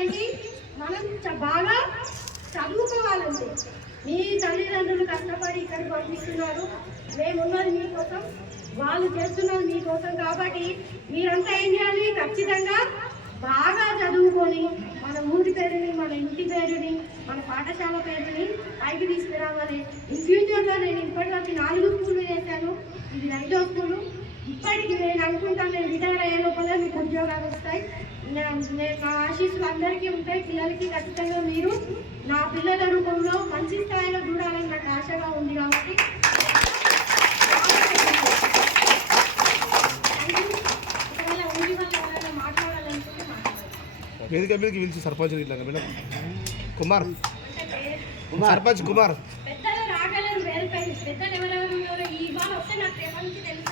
ఏంటి, మనం బాగా చదువుకోవాలంటే. మీ తల్లిదండ్రులు కష్టపడి ఇక్కడికి పంపిస్తున్నారు, మేమున్నది మీకోసం, వాళ్ళు చేస్తున్నది మీకోసం. కాబట్టి మీరంతా ఏం చేయాలి, ఖచ్చితంగా బాగా చదువుకొని మన ఊరి పేరుని, మన ఇంటి పేరుని, మన పాఠశాల పేరుని పైకి తీసుకురావాలి. ఇన్ ఫ్యూచర్లో నేను ఇప్పటివరకు 4 స్కూళ్ళు చేశాను, ఇది 5వ స్కూలు. ఇప్పటికి నేను అనుకుంటాను, నేను రిటైర్ అయ్యే లోపల మీకు ఉద్యోగాలు వస్తాయి. నా ఆశీస్సులు అందరికీ ఉంటాయి. పిల్లలకి ఖచ్చితంగా మీరు నా పిల్లల రూపంలో మంచి స్థాయిలో చూడాలని నాకు ఆశగా ఉంది. కాబట్టి వేదిక మీదకి పిలిచి సర్పంచ్ కుమార్, సర్పంచ్ కుమార్ పెద్దలు రాగలరు, వేరుపై పెద్దలు ఎవరెవరు ఉన్నారో ఇవాళ వస్తే నాకు రేపటి నుంచి తెలుసు.